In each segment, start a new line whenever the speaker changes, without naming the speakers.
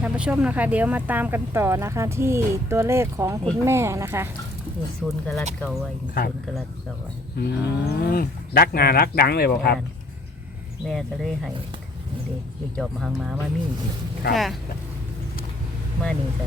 ท่านผู้ชมนะคะเดี๋ยวมาตามกันต่อนะคะที่ตัวเลขของคุณแม่นะคะ
นี่ศูนย์กะลัดเก่าไว้นี่
ครับ
ศูนย์กะลัดเก่าไว้
ดักงานรักดังเลยบอกครับ
แม่ก็เลยให้นี่เด็กอยู่จอบหางหมามามีอีก
ครับ
ค่ะ
มานี่ก็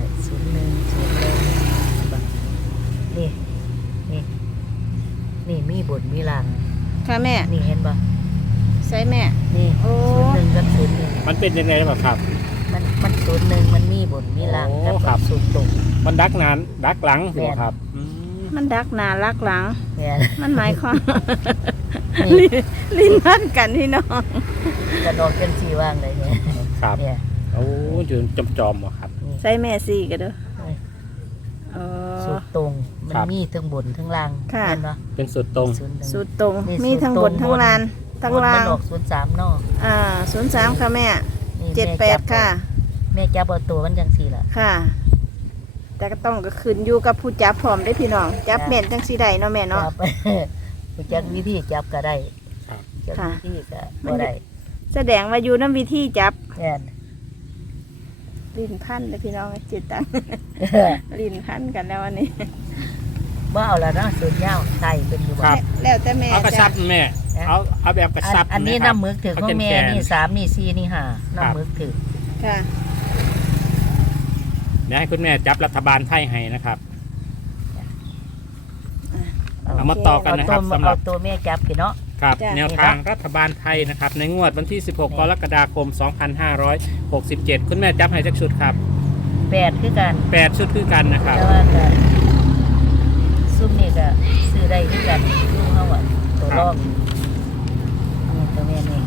01 บักนี่นี่นี่มีบทมีลาง
ค่ะแม่
นี่เห็นปะ
ใส่แม่
นี่
โอ้
01กับ01
มันเป็นยังไงบ้างครับ
มัน01มันมีบทมีลาง
โอ้
กับ
ครับ
ศูนย์ตรง
มันดักนานดักหลังสิบอกครับ
มันดักหนาลักหลัง
แม่
มันหมายความ
นี่
ลิ้นพันกันพี่น้อง
กระดอกกันสีว่างเลยเนี่ย
ครับ
เนี่ย
โอ้ยืนจอมๆบ่ครับ
ใส่แม่สี่กันเด้อเออ
สูตรตรงมัน
ครับ
มีทั้งบนทั้งล่าง
ค่ะ
เห็นปะ
เป็นสุดตรง
01
สูตรตรง
นี่
มีทั้ง
สู
บ
ต
น
รตรง
ทั้งลานทั้ง
บน
ล่า
มั
ง
นออก03นอก
03ค่ะแม่
นี่
78ค่ะ
แม่จับเอาตัวมันจังสี่ล่ะ
ค่ะ แต่ก็ต้องก็ขึ้นอยู่กับผู้จับพร้อมได้อพี่น้องจับแม่นจังสีใดเนาะแม่เนาะ
จับ ผู้จักวิธีจับก็ได้
ครับ
จัก
ค่ะ
วิธีก็บ่ได้
แสดงว่าอยู่น้ำวิธีจับ
แม่น
ลิ้นพันเลยพี่น้องจิตตัง ลิ้นพันกันแล้ววันนี้
บ่เอาละเนาะสูตรยาวใส่เป็นอยู่บ่
ครับ
แล้วแต่แม่
เอากระชับแม่ เอาแบบกระชับ
อันนี้
ะครับ
น้ำหมึกถือของแม่
เอาแกนๆ
นี่3นี่4นี่5
ครับ
น้ำหมึกถือ
ค่ะ
เดี๋ยวให้คุณแม่จับรัฐบาลไทยให้นะครับ เอามาต่อกันนะครับสำหรับ
เอาตัวแม่จับพี่เนาะ
ครับ
จ้ะ
แนวทางรัฐบาลไทยนะครับ ในงวดวันที่ 16 กรกฎาคม 2567 คุณแม่จับให้จักชุดครับ
8คือกัน
8 ชุดคือกันนะครับ
แต่ว่าก็ซุปนี่ก็ซื้อได้คือกันลูกเฮาอ่ะตัวรองนี่ตัวแม่นี่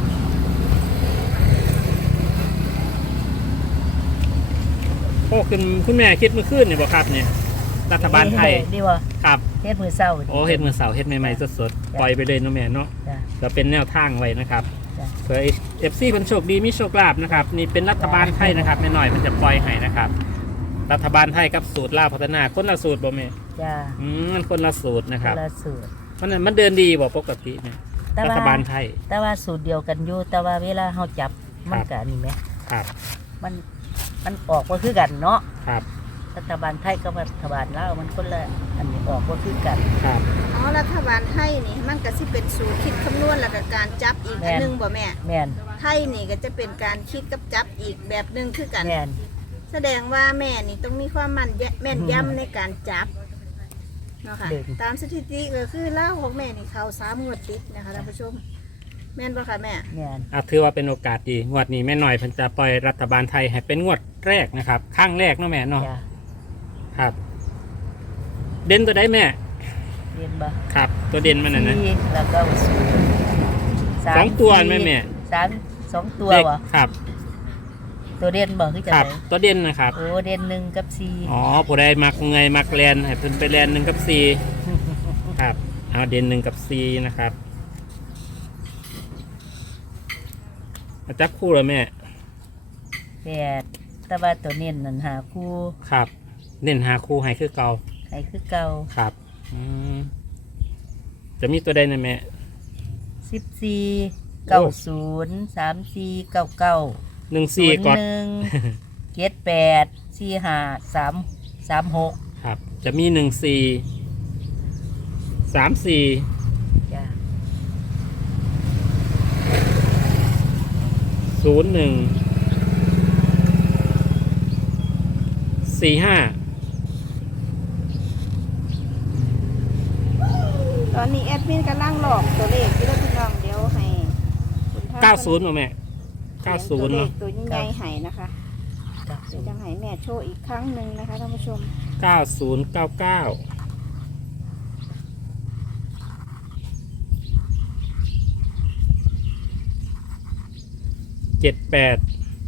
โอ้คุณแม่คิดเมื่อคืนเนี่ยบอกครับเนี่ยรัฐบาลไทย
ดีบ่
ครับ
เฮ็ดมือเศร้า
โอ้เฮ็ดมือเสาร์เฮ็ดใหม่ๆสดๆปล่อยไปเลยเนาะแม่เนาะ
จ้ะ
ก็เป็นแนวทางไว้นะครับ
จ้ะ
เผื่อ FC คนโชคดีมีโชคลาภนะครับนี่เป็นรัฐบาลไทยนะครับแม่น้อยมันจะปล่อยให้นะครับ รัฐบาลไทยกับสูตรลาวพัฒนาคนละสูตรบ่แม่
จ้า
มันคนละสูตรนะครับ
ละสูตร
มันเดินดีบ่ปกติเนี่ย
แต่
รั
ว่า
ฐบาลไทย
แต่ว่าสูตรเดียวกันอยู่แต่ว่าเวลาเฮาจับมันก็อันนี้แหม
ครับ
มันออกบ่คือกันเนาะ
ครับ
รัฐบาลไทยกับรัฐบาลลาวมันคนละอันนี้ออกบ่คือกัน
ครับ
อ๋อรัฐบาลไทยนี่มันก็สิเป็นสูตรคิดคำนวณแล้วก็การจับอีกอันหนึงบ่แม่
แม่น
ไทยนี่ก็จะเป็นการคิดกับจับอีกแบบหนึงคือกัน
แม่น
แสดงว่าแม่นี่ต้องมีความแม่นยำในการจับเนาะค่ะตามสถิติก็คือเล่าของแม่นี่เขา3 งวดติดนะคะท่านผู้ชม แม่นบ่ค่ะแม่
แม่น
ถือว่าเป็นโอกาสดีงวดนี้แม่น้อยเพิ่นจะปล่อยรัฐบาลไทยให้เป็นงวดแรกนะครับข้างแรกเนาะแม่เนาะ
จ้า
ครับ เด่นตัวใดแม่
เรียนบ่
ครับ ตัวเด่นมันน่ะนะ
สี่แล้วก็ศูนย์
สองตัวไหมแม่
สองตัว
เลข
วะ
ครับ
ตัวเด่นบ่คือจัง
ครับ
ได
ตัวเด่นนะครับ
โอ้เด่น1กับ4
อ๋อผู้ใดมักเงยมักแลนให้เพิ่นไปแลน1 กับ 4 ครับเอาเด่น1 กับ 4 นะครับเอาจับคู่เลยแม่
8แต่ว่าตัวเน้นนั่นหาคู่
ครับ เน้นหาคู่ให้คือเก่า
ให้คือเก่า
ครับจะมีตัวใดนะแม่
14 90 34 99
14ก่อน
1 78 45 3 36
ครับ จะมี14 34
จ้ะ
01 45
ตอนนี้แอดมินกำลังหลอกตัวเลขที่เราพี่น้องเดี๋ยวให้คุณท่าน
90มาแม่
ตัว
90
เล
เนาะ
ขตัวใหญ่ๆให้นะคะ
จ้ะ
เดี๋ยวจะให้แม่โชว์อีกครั้งหนึ่งนะคะท่านผู้ชม
90 99 78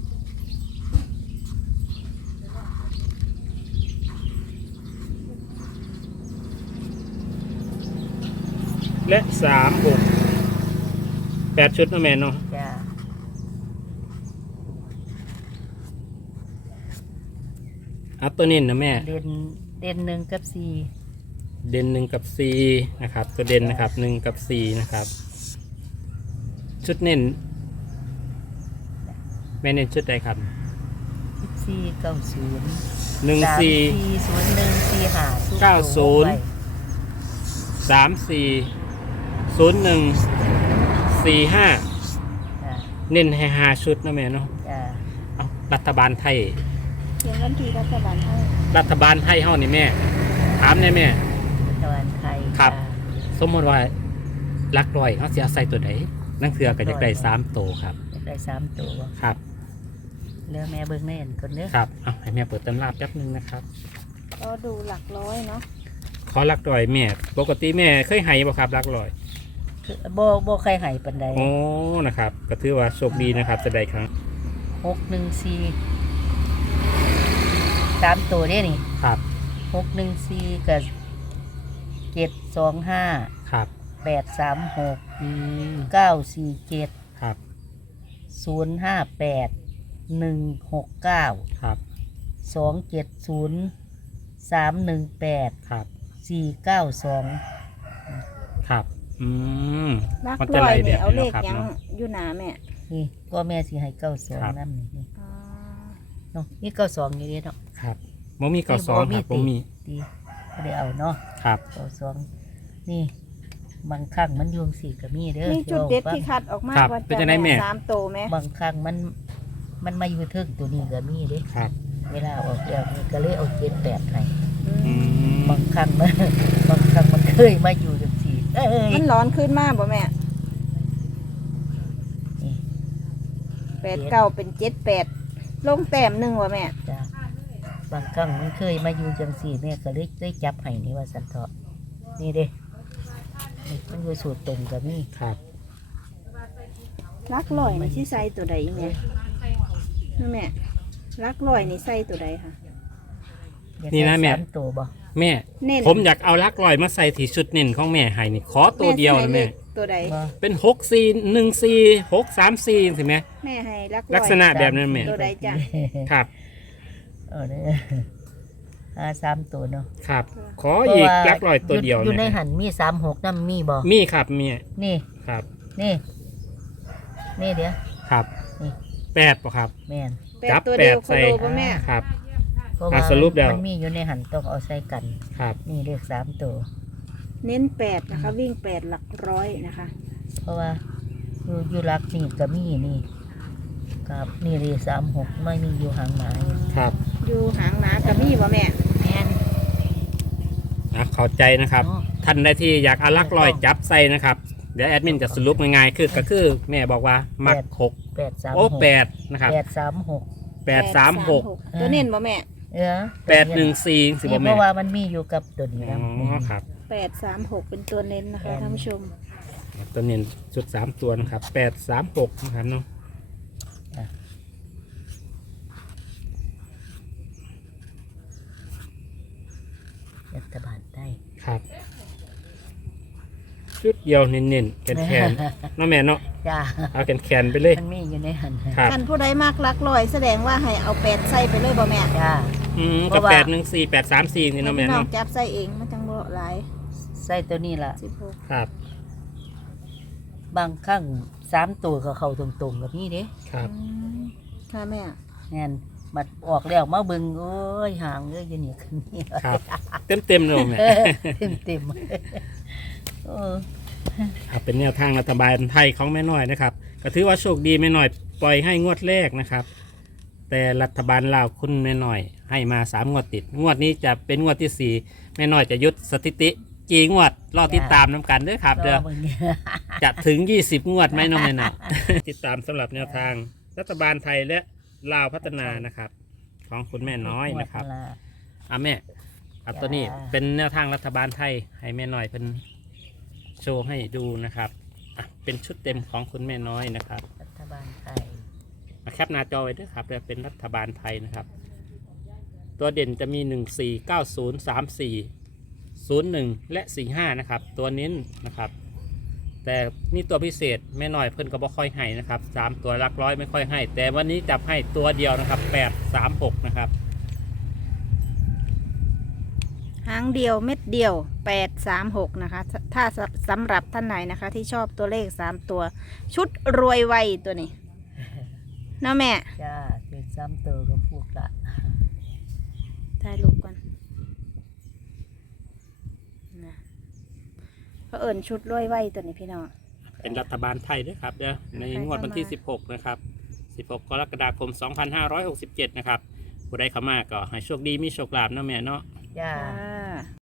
และ36 8 ชุดนะแม่เนาะ
จ้ะ
อัพตัวเน้นนะแม่
เด่น1กับ4
เด่น1 กับ 4 นะครับ ตัวเด่นนะครับ1 กับ 4 นะครับ ชุดเน้นแม่เน้นชุดใดครับ
1490
เน้นให้5ชุดนะแม่เนาะ
จ้า
เอารัฐบาลไทย
เขียนวันที่รัฐบาลให้
รัฐบาลไทยเฮานี่แม่ถามได้แม่
รัฐบาลไทย
ครับ
จ้า
สมมติว่าหลักร้อยเขาสิเอาใส่ตัวไหนนั่นคือก็จะได้3ตัวครับ
ได้3ตัว
ครับ
เลือแม่เบิ่งแน่นก่อนเด้อ
ครับเอาให้แม่เปิดตำราแป๊บนึงนะครับ
ก็ดูหลักร้อยเนาะ
ขอหลักร้อยแม่ปกติแม่เคยให้บ่ครับหลักร้อย
คือบ่ใครให้ปานใด
โอ้นะครับก็ถือว่าโชคดีนะครับจะได้ครั้ง
614 3ตัวเด้นี่
ครับ
614กับ725
ครับ
836
อืม
947
ครับ
058 169
ครับ
270 318
ครับ
492
ครับอืม
หลัก
มันจะ
ร้อย
ไล่แบ
นี่
บ
เอาเล
นี้
ข
ครับ
ยัง
เนาะ
อยู่หนาแม่
นี่ก็แม่สิให้
ครับ
92นำนี่
อ๋อ
เนาะนี่92อยู่เด้เนาะ
ครับบ่มีเก่าสองครับบ่มี
ดีบ่ได้เอาเนาะ
ครับ
92นี่บางครั้งมันอยู่จังซี่ก็มีเด้อ
นี่จุดเด็ดที่คัดออกมา
ครับ
ว่า
เป็นจังได๋แม่
3 โตวไหม
บางครั้งมันมาอยู่เทิงตัวนี้ก็มีเด้
ครับ
เวลาออกแล้วนี่ก็เลยเอา78ให้
อืม
บางครั้งมันเคยมาอยู่จังซี่เอ้ย
มันร้อนขึ้นมากบ่แม่
นี่
8 9เป็น7 8ลงแต้มหนึ่งว่ะแม่
จ้ะบางครั้งมันเคยมาอยู่จังซี่แม่ก็เลยได้จับให้นี่ว่าสันเถาะนี่เด้นี่มันอยู่สูตรตรงกับนี่
ครับ
หลักร้อยนี่สิใส่ตัวใดแม่แม่หลักร้อยนี่ใส่ตัวใดค่ะ
นี่นะแม่
สามตัวบ่
แม่
เน้น
ผมอยากเอาหลักร้อยมาใส่ที่ชุดเน้นของแม่ให้นี่ขอตัวเดียวนะแม่
ใส่เลขตัวใด
บ่
เป็น6-4-1-4 6-3-4ใช่ไหม
แม่ให้หลักร้อย
ลักษณะแบบนั้นแม่
ตัวใดจ้ะ
ครับ
เนี่ยสามตัวเนาะ
ครับ ขออีกหลักร้อยตัวเดียว
อยู่ใน
นะ
หันมี36นำมีบ่
มีครับมี
นี่
ครับ
นี่เดี๋ยว
ครับ
นี่
8ป่ะครับ
แม่น
จับ
ตัวเดียว
8
โค
ใส่
โลป่ะแม่
ครับ
เพราะว่า
สรุปแล้ว
มันมีอยู่ในหันต้องเอาใส่กัน
ครับ
นี่เลข3ตัว
เน้น8นะคะ วิ่ง8หลักร้อยนะคะ
เพราะว่าอยู่รักนี่ก็มีนี่กับนี่เลย36ไม่มีอยู่หางหมา
ครับ
อยู่หางหนากับมีบ่แม่
แม่น
เข้าใจนะครับ
เนาะ
ท่านใดที่อยากเอาหลักร้อยจับใส่นะครับ เดี๋ยวแอดมินจะสรุปง่ายๆคือก็คือแม่บอกว่ามัก6
836
โอ้8นะครับ
836
836
ตัวเน้นบ่แม่
814สิ
นี่
บ่
เพ
แม่
ราะว่ามันมีอยู่กับตัวนี้
อ๋
นะ
อครับ
836เป็นตัวเน้นนะคะท่านผู้ชม
ตัวเน้นชุด3ตัวนะครับ836นะครับเนาะ
รัฐบาลได้
ครับชุดเดียวเน้นๆแขนๆเนาะแม่เนาะ
จ้า
เอาแขนๆไปเลย
มันมีอยู่ในหัน
ครับ
ท่านผู้ใดมากหลักร้อยแสดงว่าให้เอา8ใส่ไปเลยบ่แม่
จ้า
กับ814 834นี่เนาะแม่
พี่น้อง
เนาะ
จับใส่เองมันจังบ่หลาย
ใส่ตัวนี้ล่ะ
16
ครับ
บางครั้ง3ตัวก็เข้าตรงๆกับนี่เด้
ครับ
ค่ะแม่
แม่นบัดออกแล้วมาเบิ่งโอ้ยห่างเลยอยู่นี่ขึ้นนี่
ครับเต็มๆเลยแม่
เต็มเออ
ครับเป็นแนวทางรัฐบาลไทยของแม่น้อยนะครับก็ถือว่าโชคดีแม่น้อยปล่อยให้งวดแรกนะครับ แต่รัฐบาลลาวคุณแม่น้อยให้มา3งวดติดงวดนี้จะเป็นงวดที่4แม่น้อยจะยุดสถิติกี่งวดรอติดตามน้ำกันเด้อครับเดี๋ยว
บิ่ง
จะถึง 20 งวดไหมน้องแม่น้อย ติดตามสำหรับแนวทางรัฐบาลไทยและลาวพัฒนานะครับของคุณแม่น้อยนะครับแม่ครับตัวนี้เป็นแนวทางรัฐบาลไทยให้แม่น้อยเป็นโชว์ให้ดูนะครับเป็นชุดเต็มของคุณแม่น้อยนะครับ
รัฐบาลไทย
มาแคปหน้าจอไว้ด้วยครับแล้วเป็นรัฐบาลไทยนะครับ ตัวเด่นจะมี 14903401และ45นะครับตัวเน้นนะครับแต่นี่ตัวพิเศษแม่น้อยเพิ่นก็บ่ค่อยให้นะครับ3ตัวหลักร้อยไม่ค่อยให้ แต่วันนี้จับให้ตัวเดียวนะครับ836นะครับ
หางเดียวเม็ดเดียว836นะคะถ้าสำหรับท่านไหนนะคะที่ชอบตัวเลข3ตัวชุดรวยไวตัวนี้เนาะแม่
จ้าเป็น 3ตัวก็พูดละ
ถ่ายรูปก่อนนะเพราะเอิญชุดร้อยไว้ตัวนี้พี่น้อง
เป็นรัฐบาลไทยด้วยครับเด้อในงวดวันที่ 16 นะครับ 16 กรกฎาคม 2567 นะครับผู้ใดเข้ามาก็ให้โชคดีมีโชคลาภเนาะแม่เนาะ
จ้า
ค่ะ